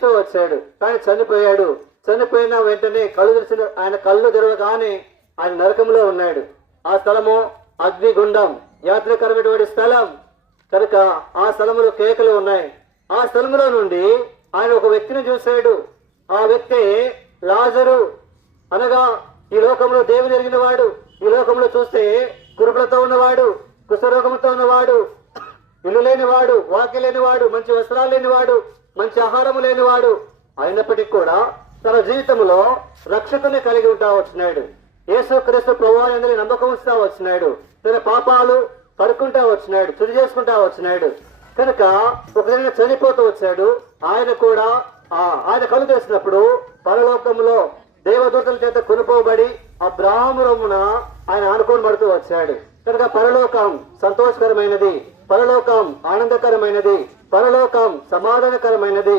జీవిస్తూ వచ్చాడు. కానీ చనిపోయాడు. చనిపోయిన వెంటనే ఆయన కళ్ళు తెరవగానే ఆయన నరకంలో ఉన్నాడు. ఆ స్థలము అగ్నిగుండం, యాత్రకరమైనటువంటి స్థలం కనుక ఆ స్థలములో కేకలు ఉన్నాయి. ఆ స్థలములో నుండి ఆయన ఒక వ్యక్తిని చూశాడు. ఆ వ్యక్తి లాజరు, అనగా ఈ లోకంలో దేవుని ఎరిగిన వాడు, ఈ లోకంలో చూస్తే కురుపులతో ఉన్నవాడు, కుష్ఠరోగంతో ఉన్నవాడు, ఇల్లు లేనివాడు, వాక్య లేనివాడు, మంచి వస్త్రాలు లేనివాడు, మంచి ఆహారము లేనివాడు, అయినప్పటికీ కూడా తన జీవితంలో రక్షకుని కలిగి ఉంటా వచ్చినాడు. యేసుక్రీస్తు ప్రభువుని అందరి నమ్మకం ఉంచుతా వచ్చినాడు. తన పాపాలు కడుక్కుంటా వచ్చినాడు, శుద్ధి చేసుకుంటా వచ్చినాడు. కనుక ఒకరిని చనిపోతూ వచ్చాడు. ఆయన కూడా ఆయన కళ్ళు తెరిచినప్పుడు పరలోకంలో దేవదూతల చేత కొనుకోబడి అబ్రాహ్మణమున ఆయన ఆనుకొని పడుతూ వచ్చాడు. కనుక పరలోకం సంతోషకరమైనది, పరలోకం ఆనందకరమైనది, పరలోకం సమాధానకరమైనది,